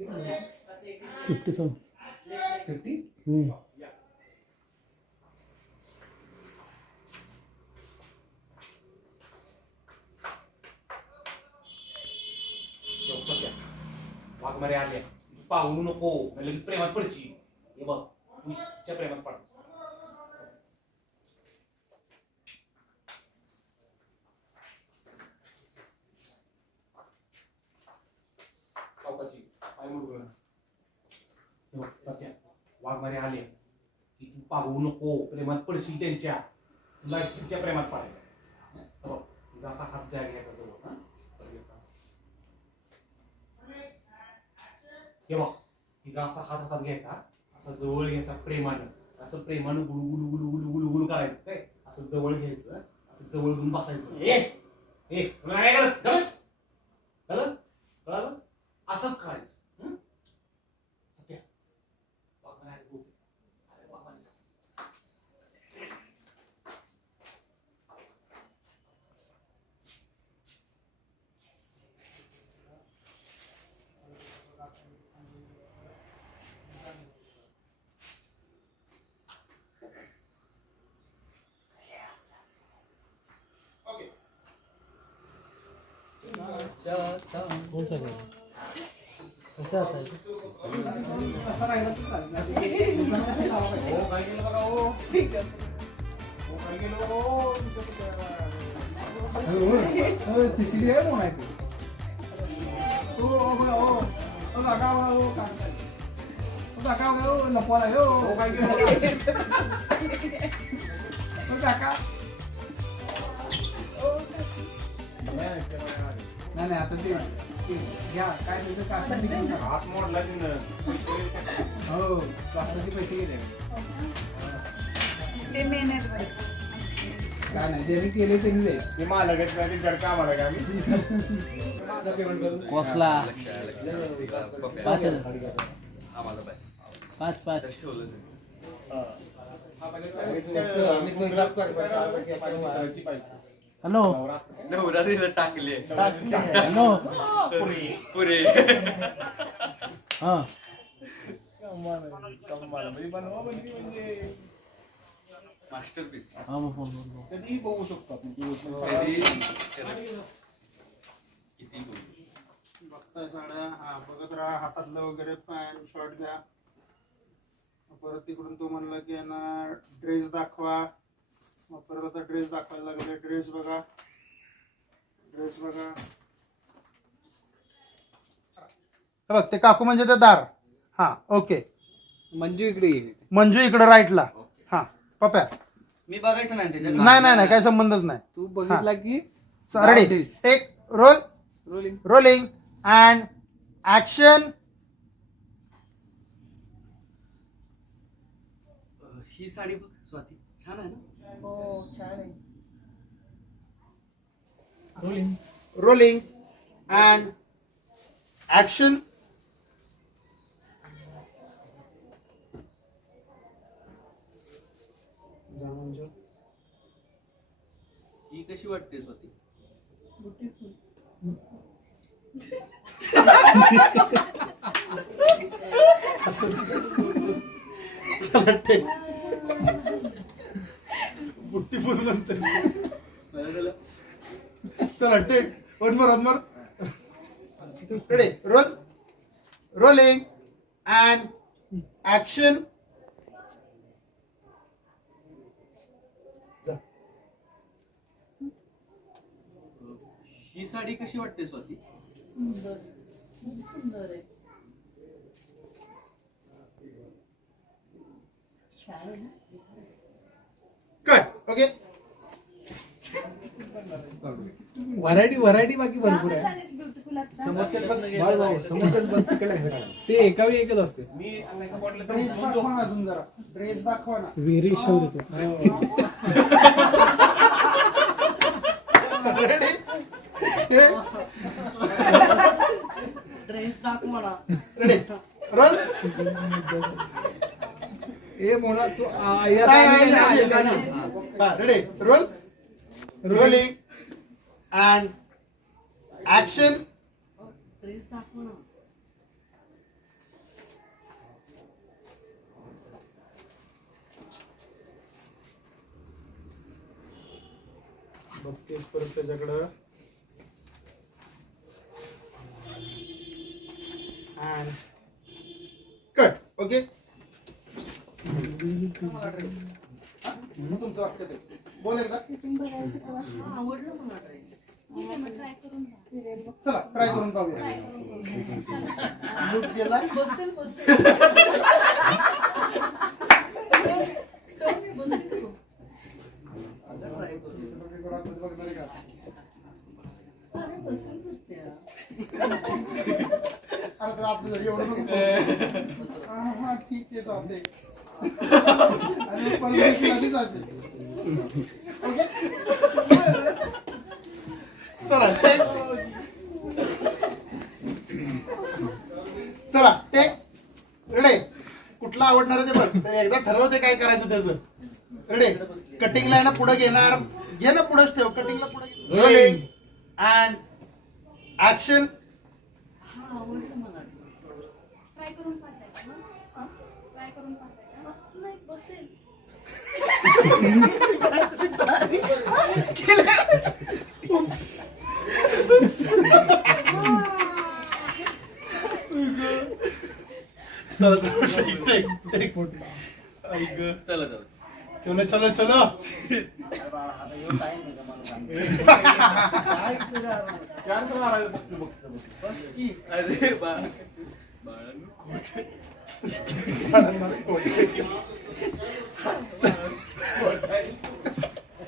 Fifty thousand. Fifty? Waghmare आले. पाहू नको. लगेच प्रेमात पडशी हे बघ तू तिच्या प्रेमात पड सावकाशी पाय मुडगळ हे बघ, सत्या वाघमारे आले की तू पाहू नको प्रेमात पडशील त्यांच्या. तुला तिच्या प्रेमात पाडायचं असा हात द्या घ्यायचा जवळ हा? हे बघ तिचा असा हात हातात घ्यायचा असा जवळ घ्यायचा प्रेमानं. असं प्रेमानं गुलू गुलू गुलू गुलू गुलू गुलू करायचं काय? असं जवळ घ्यायचं असं जवळ घेऊन बसायचं. ए ए तुला काय करत कळस कळत कळालं असंच करायचं हं? सत्या वाघमारे आले बघ. अरे वाघमारे जा. कौन सा घेणार कसं असायचं असं राहिलं तर चालेल. नाही तर एक दुकानात लावा पाहिजे. हो काय केलं बघा हो हो काय केलं बघा हो हो, हो, CCTV आहे म्हणून आहे ते. हो, हो, बघा, हो. हो, काका, बघा, हो, काका. हो, काका, बघा, हो, लपवायला, हो. हो नाही नाही आता ते घ्या. काय घेऊन टाका. हात मोडला तिनं हो काकाचे पैसे गेले. ते मेन आहेत बरं. काय नाही ज्यांनी केले त्यांनी जाईल ते मालकच नाही ते आम्हाला काय कोसला. पाच हजार. पाच पाच. हॅलो. नवरात्रीला टाकले. हॅलो. पुरे. हा. मास्टरपीस. हा मग फोन फोन कधीही बघू शकतो आपण. किती बोलू? बघताय साड्या. हा बघत राहा. हातातलं वगैरे पॅन्ट शॉर्ट घ्या. परत तिकडून तो म्हणला की यांना ड्रेस दाखवा. मग परत आता ड्रेस दाखवायला लागले. ड्रेस बघा. ड्रेस बघा. हे बघ ते काकू म्हणजे ते दार. हा ओके मंजू इकडे मंजू इकडे राईटला हा पप्या. मी बघायचं नाही त्याच्यात. नाही नाही नाही काही संबंधच नाही. तू बघितला की रेडी एक roll rolling rolling and action ही साडी बघ स्वाती. छान आहे ना? हो छान आहे रोलिंग rolling. And action. ही कशी वाटते स्वाती चला बुट्टी फुल झालं. चला take one more one more ready roll rolling and action ही साडी कशी वाटते स्वाती? सुंदर. खूप सुंदर आहे. छान ओके? व्हरायटी व्हरायटी बाकी भरपूर आहे. ते एका वेळी एकच असते ड्रेस दाखवा ना अजून जरा. ड्रेस दाखवा ना. विहिरी शोध रेडी ड्रेस दाखव मला रेडी रोल ए मोना तू आ, या ready? Roll. Rolling. And action. बघतेस परत त्याच्याकडं अँड कट ओके तुमचं वाक्य ते. बोल एकदा. आवडलं मला चला ट्राय करून पाहूया. मूड गेला. बसेल बसेल कमी बसेल तो. अरे बसेल सत्या अरे तर आपलं एवढं नको करू. हा, हा, ठीक आहे चालते आणि परमिशन आधीच असेल ओके चला टेक चला टेक रेडे कुठला आवडणार आहे ते बघ. एकदा ठरवते काय करायचं त्याचं. रेडे कटिंगला ना पुढे घेणार. घे ना पुढेच ठेव कटिंगला पुढे रोलिंग अँड ऍक्शन हा आवडलं मला ट्राय करून पाहताय का मग? ट्राय करून पाहताय का नाही बसेल चला चला टेक टेक चला. चलो चलो चलो अरे बा बाळांनो खोटे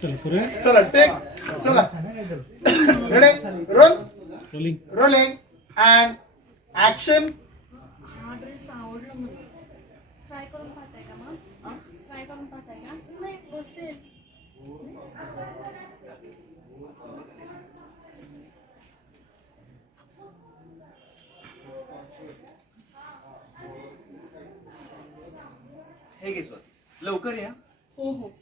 चल करूया चला टेक चला ready roll rolling rolling and action हा ड्रेस आवडला मला ट्राय करून पाहताय का मग ट्राय करून पाहताय का नाही बसेल हे घे स्वाती. लवकर या. हो हो.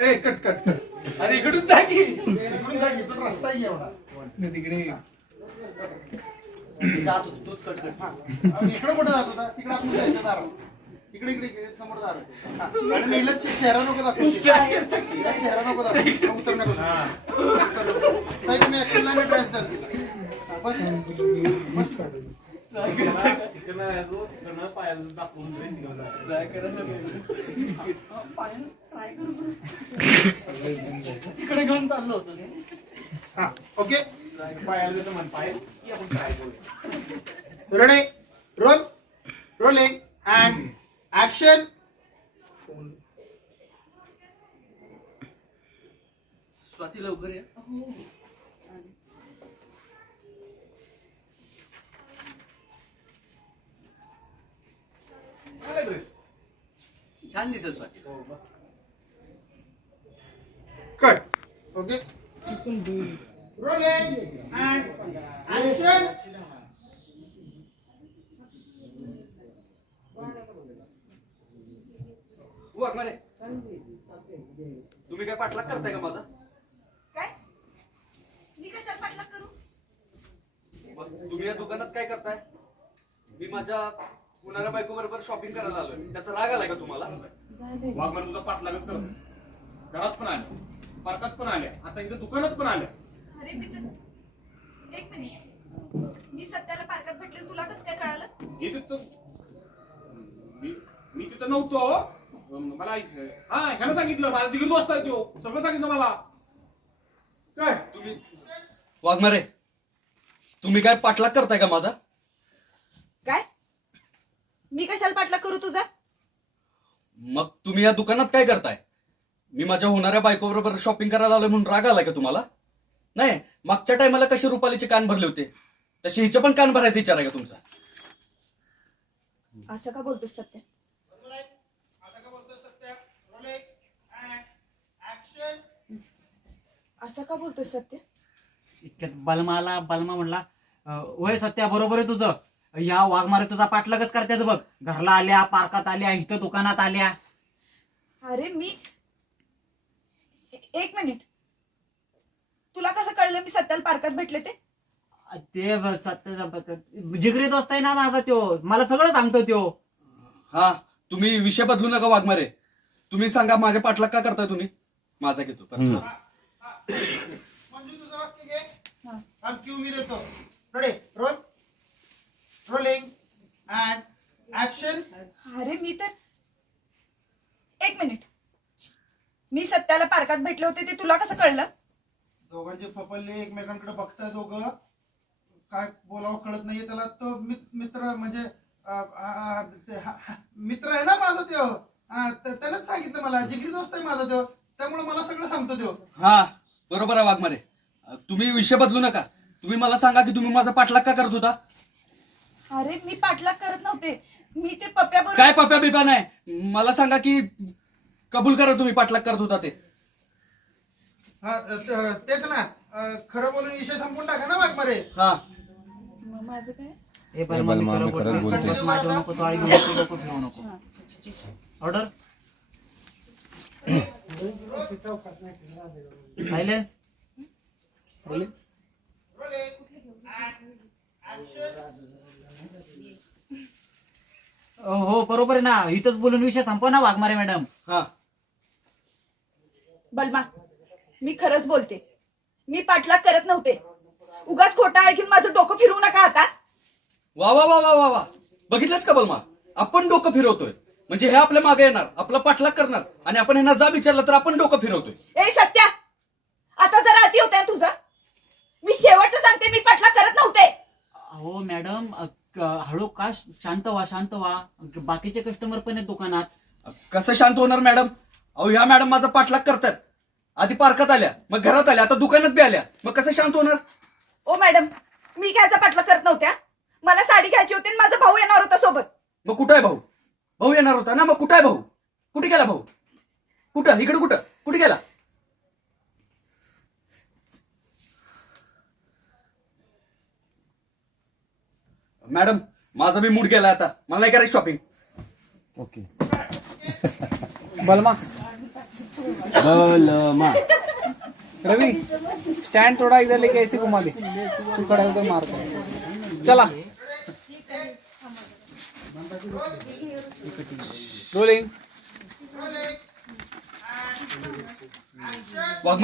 ए कट कट कट. अरे इकडून जा की. इकडून जा, इकडून रस्ता आहे एवढा. तिकडे. जात होतो तूच कट कट. हा. इकडे कुठे जात होता? तिकडे आपण जायचं दार इकडे इकडे इकडे समोर. हा. आणि चे- चेहरा नको दाखवू. तिला चेहरा नको दाखवू. उत्तर नको ताई तुम्ही ऍक्शनला आणि ड्रेस द्या तिला. हा, बस. बस. ट्राय करा ना तिकडे घेऊन चाललो होतो ते. हा okay. Ready roll rolling and action Swati लवकर या. हो. छान दिसेल Swati. Cut okay rolling and action Waghmare तुम्ही काय पाठलाग करताय का माझा? काय? मी कशाला पाठलाग करू? मग तुम्ही या दुकानात काय करताय? मी माझ्या कुणाला बायको बरोबर शॉपिंग करायला आलोय. त्याचा राग आलाय का तुम्हाला? वाघ मला तुझा पाठलागच करत घरात पण आल्या. पार्कात पण आल्या. आता इथं दुकानात पण आल्या. अरे मी तर एक मिनिट. मी सत्याला पार्कात भेटले तुला कसं काय कळालं? मी तिथं मी मी तिथं नव्हतो. मला हा ह्यानं सांगितलं तिकडे दोस्त आहे तो. सगळं सांगितलं मला. काय? तुम्ही वाघमारे तुम्ही काय पाठलाग करताय का माझा? काय? मी कशाला पाठलाग करू तुझा? मग तुम्ही या दुकानात काय करताय? मी माझ्या होणाऱ्या बायको बरोबर शॉपिंग करायला आलोय म्हणून राग आलाय का तुम्हाला? नाही मागच्या टायमाला कसे रुपालीचे कान भरले होते? तसे हिचे पण कान भरायचा विचार आहे का तुमचा? असं का बोलतोस सत्या असं का बोलतोय सत्य रोलिंग अँड ऍक्शन असं का बोलतोस सत्य? इतक्यात बलमा आला बलमा म्हणला "अं, वय सत्या बरोबर आहे तुझं. या वाघमारे तुझा पाठलागच करतात बघ. घरला आल्या पार्कात आल्या इथं दुकानात आल्या. अरे मी ए- एक मिनिट. तुला कसं कळलं मी सत्याला पार्कात भेटले ते? ते ब- सत्य जिगरी दोस्त आहे ना माझा त्यो. मला सगळं सांगतो त्यो. हा तुम्ही विषय बदलू नका वाघमारे. तुम्ही सांगा माझ्या पाठलाग का करताय तुम्ही? माझा घेतो परत. मंजू तुझं वाक्य घे. आणि क्यू मी देतो. Ready roll rolling and action अरे मी तर एक मिनिट मी सत्याला पार्कात भेटले होते ते तुला कसं कळलं? दोघांचे फपलले एकमेकांकडे बघताय दोघं. काय बोलावं कळत नाहीये त्याला. तो मित- मित्र म्हणजे हा- हा- मित्र आहे ना माझा त्यो. हा, त- त्यानंच सांगितलं मला. जिगरी दोस्त आहे माझा त्यो. त्यामुळे मला सगळं सांगतो त्यो. हा. बरोबर आहे वाघमारे. तुम्ही विषय बदलू नका. तुम्ही मला सांगा की तुम्ही माझा पाठलाग का करत होता? अरे मी पाठलाग करत नव्हते. मी ते पप्प्या काय पप्या बिप्या नाही? मला सांगा की कबूल करा तुम्ही पाठलाग करत होता ते. हा त- तेच ना. अ, खरं बोलून विषय संपून टाका ना वाघमारे. हा. माझं काय? खरं नको तो नको तू नको ऑर्डर सायलेन्स ऍक्शन हो बरोबर आहे ना. इथंच बोलून विषय संपव ना वाघमारे मॅडम. हा. बलमा मी खरंच बोलते. मी पाठलाग करत नव्हते. उगाच खोटा आणखीन माझं डोकं फिरवू नका आता. वा वा वा वा वा वा. बघितलंच का बलमा? आपण डोकं फिरवतोय. म्हणजे हे आपल्या मागे येणार आपला पाठलाग करणार आणि आपण ह्यांना जा विचारलं तर आपण डोकं फिरवतोय. ए सत्या! आता जरा अति होत्या तुझं. मी शेवटचं सांगते मी पाठलाग करत नव्हते. हो मॅडम अ, क- हळू का शांत व्हा शांत व्हा. बाकीचे कस्टमर पण आहेत दुकानात. कसं शांत होणार मॅडम? अहो ह्या मॅडम माझा पाठलाग करतात. आधी पार्कात आल्या मग घरात आल्या आता दुकानात बी आल्या. मग कसं शांत होणार? ओ मॅडम मी घ्यायचा पाठलाग करत नव्हत्या. मला साडी घ्यायची होती आणि माझा भाऊ येणार होता सोबत. मग कुठं आहे भाऊ? भाऊ येणार होता. ना मग कुठं आहे भाऊ? कुठे गेला भाऊ? कुठं? इकडे कुठं? कुठे गेला? मॅडम माझा बी मूड गेला आता. मला नाही करायची शॉपिंग ओके. बलमा. बलमा. रवि स्टैंड थोड़ा इधर लेके ऐसे घुमा दे. तू खड़ा उधर मार कर चला रोलिंग वाघ